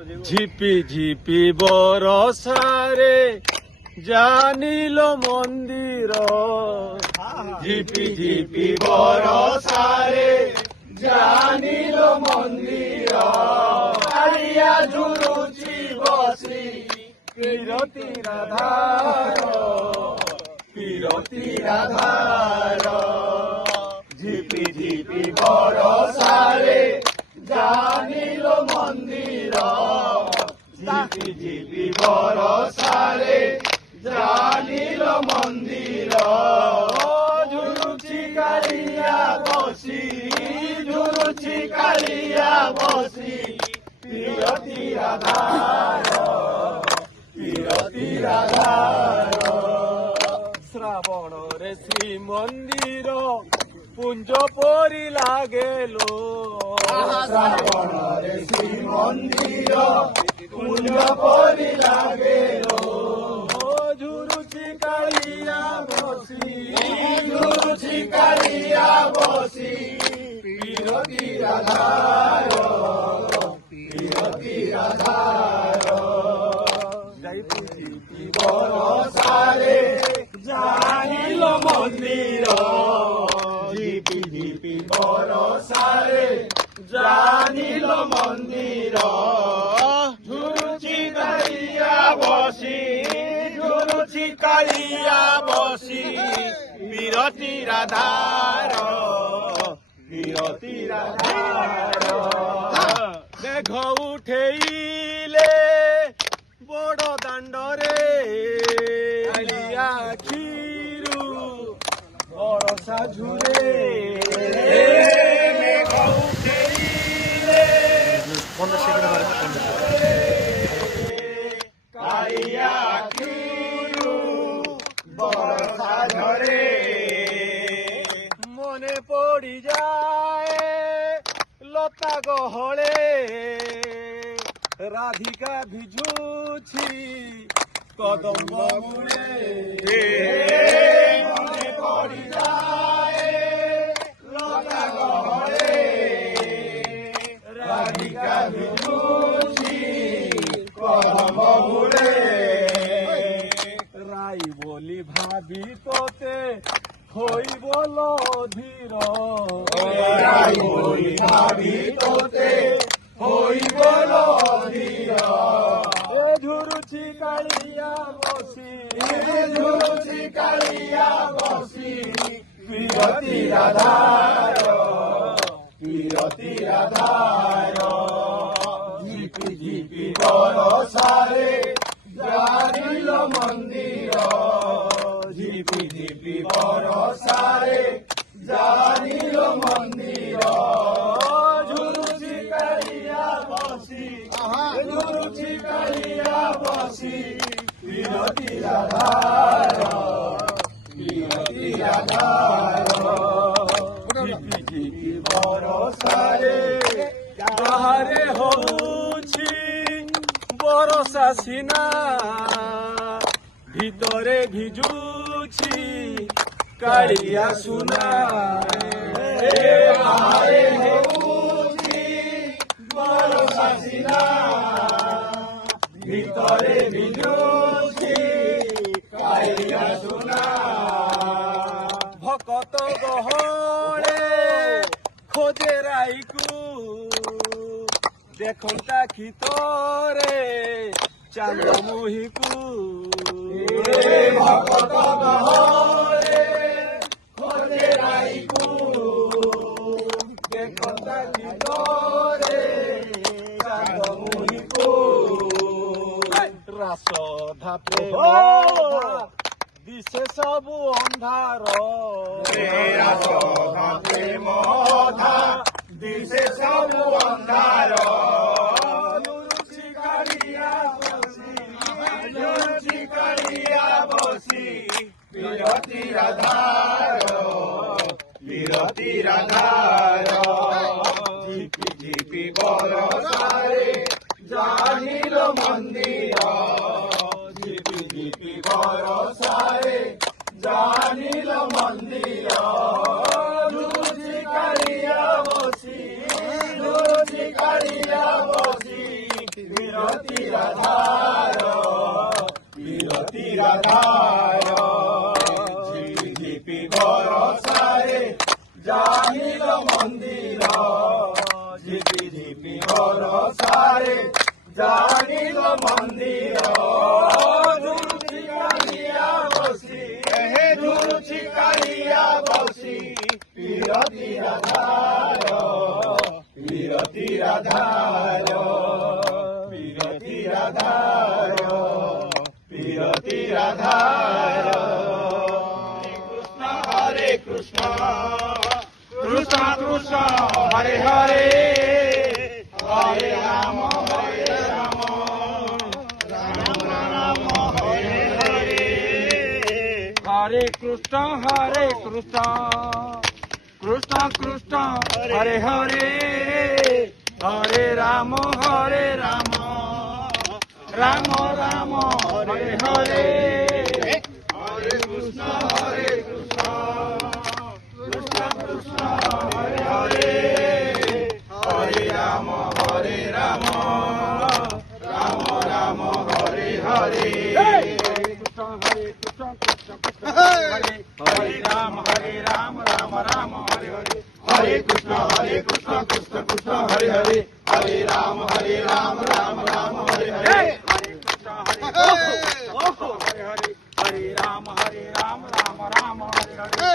ঝিপি ঝিপি বরসারে জানিল মন্দির, ঝিপি ঝিপি বরসারে জানিল মন্দির, কালিয়া ঝুলুচি বসি পিরতি রাধার, পিরতি রাধার, ঝিপি ঝিপি বরসারে জানিল মন্দির, ঝিপি ঝিপি বরসারে জানিল মন্দির, ঝুলুচি কালিয়া বসি, ঝুলুচি কালিয়া বসি পিরতি রাধার, পিরতি রাধার। শ্রাবণরে শ্রীমন্দির পুঞ্জ পরি লাগেল, শ্রাবণরে শ্রীমন্দির পুঞ্জ পরি লাগেল, ঝুলুচি কালিয়া বসি, ঝুলুচি কালিয়া বসি পিরতি রাধার, পিরতি রাধার। ঝিপি বরসারে জানিল মন্দির, ঝিপি ঝিপি বরসারে জানিল মন্দির, ঝুলুচি কালিয়া বসি, ঝুলুচি কালিয়া বসি পিরতি রাধার, পিরতি রাধার। মেঘ উঠেইলে বড় দাণ্ডরে আখিরু বরসা ঝুলে, মেঘ উঠেইলে কালিয়া আখিরু বরসা ঝরে, মনে পড়ি যায় লতা গহলে রাধিকা ভিজুছি কদম্ব মূলে, মনে পড়ি যায় লতা গহলে রাধিকা ভিজুছি কদম্ব মূলে, রাই বলি ভাবি তোতে হইব ধীর, রাই বলি ভাবি তোতে হইব ধীর, ঝুলুচি কালিয়া বসি, ঝুলুচি কালিয়া বসি পিরতি রাধার, পিরতি রাধার। ঝিপি ঝিপি বরসারে জানিল মন্দির, ঝিপি ঝিপি বরসারে জানিল মন্দির, ঝুলুচি কালিয়া বসি, ঝুলুচি কালিয়া বসি পিরতি রাধার, পিরতি রাধার। ঝিপি ঝিপি বরসারে যাহারে হଉଛି বরসা সিনা, ভিতরে ভিজুছি কালিয়া সুনা, যাহারে হଉଛି বরসা সিনা, ভিতরে ভিজুছি কালিয়া সুনা, ভকত গহলে খোঁজে রাইকু দেখুন তাকি তোরে চান্দমুহিকু, ভকত গহলে খোঁজে রাইকু দেখুন তাকি তোরে চান্দমুহিকু, রাস ধাপে দিশে সবু অন্ধার, রাস ধাপে মধা দিশে সবু অন্ধার, ঝুলুচি কালিয়া বসি, ঝুলুচি কালিয়া বসি পিরতি রাধার, পিরতি রাধার। ঝিপি ঝিপি বরসারে জানিল মন্দির, ঝিপি ঝিপি বরসারে জানিল মন্দির, ঝুলুচি কালিয়া বসি, ঝুলুচি কালিয়া বসি ବିରତିର ଧାର ବିରତିର ଧାର ଝିପି ଝିପି ବରଷାରେ ଜାଣିଲ ମନ୍ଦିର ଝିପି ଝିପି ବରଷାରେ ଜାଣିଲ ମନ୍ଦିର ଝୁରୁଛି କାଳିଆ ବସି ଝୁରୁଛି କାଳିଆ ବସି ବିରତିର ଧାର ବିରତିର ଧାର ବିରତିର ଧାର ବିରତିର ଧାର କୃଷ୍ଣ କୃଷ୍ଣ କୃଷ୍ଣ ହରେ ହରେ ହରେ ରାମ ରାମ ରାମ ହରେ ହରେ हरे कृष्ण कृष्ण कृष्ण हरे हरे हरे राम राम राम हरे हरे हरे कृष्ण कृष्ण कृष्ण हरे हरे हरे राम राम राम हरे हरे हरे राम राम राम हरे हरे हरे कृष्ण कृष्ण कृष्ण हरे हरे हरे राम राम राम हरे हरे हरे कृष्ण हरे हरे हरे राम राम राम हरे हरे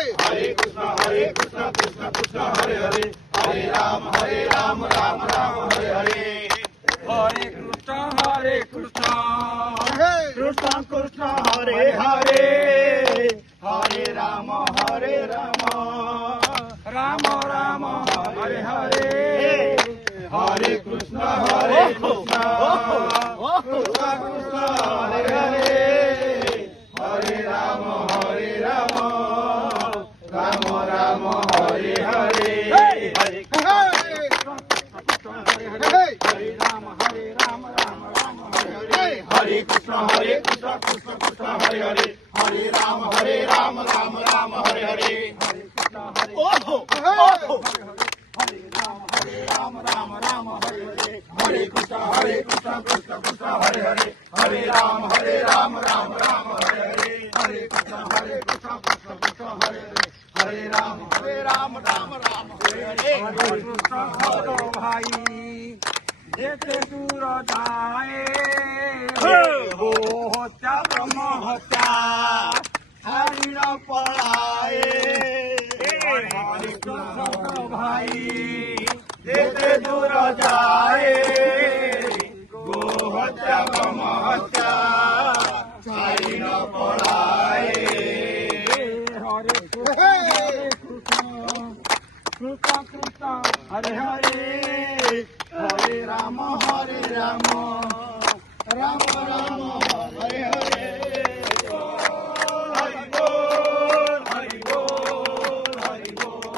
हरे कृष्ण कृष्ण कृष्ण हरे हरे हरे राम राम राम हरे हरे हरे कृष्ण कृष्ण कृष्ण हरे हरे हरे राम राम राम हरे हरे हरे कृष्ण कृष्ण कृष्ण हरे हरे हरे राम राम राम हरे हरे हरे हरे राम राम हरे हरे हरे कृष्ण कृष्ण कृष्ण हरे हरे हरे राम राम राम हरे हरे हरे कृष्ण हरे राम राम हरे हरे हरे कृष्ण कृष्ण कृष्ण हरे हरे हरे राम राम राम हरे हरे हरे कृष्ण कृष्ण कृष्ण हरे हरे हरे राम राम राम हरे हरे हरे कृष्ण भाई जेते दूर जाए हो हत्या ब्रह्म हत्या हरि न पड़ाए हरे कृष्ण भाई जेते दूर जाए गो हत्या ब्रह्म हत्या हरि न पड़ाए हरे कृष्ण कृष्ण हरे हरे हरे राम राम राम हरे हरे हरि बोल हरि बोल हरि बोल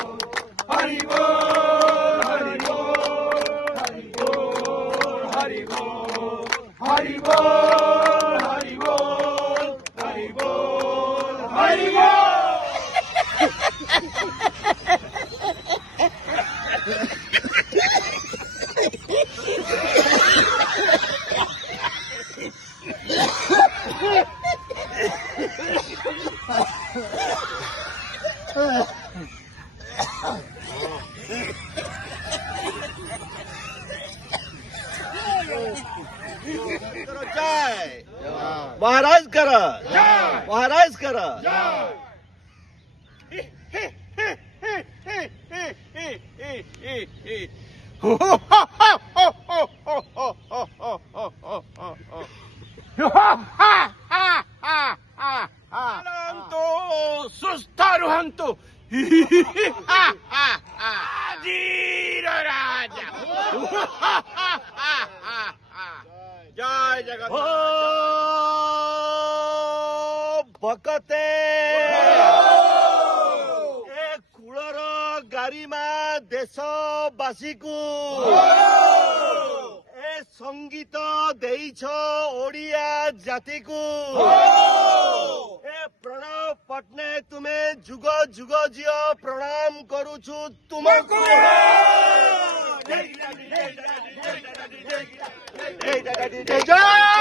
हरि बोल हरि बोल हरि बोल हरि बोल हरि बोल हरि बोल हरि बोल महाराज करा महाराज करा सुस्थारुहंतु आजीर राजा जय जगत भकते ए कुलर गारिमा देशवासी को ए संगीत देइछ ओडिया जाति को ए प्रणव पट्टनायक तुम्हें जुग जुग जियो प्रणाम करुछु तुमको जय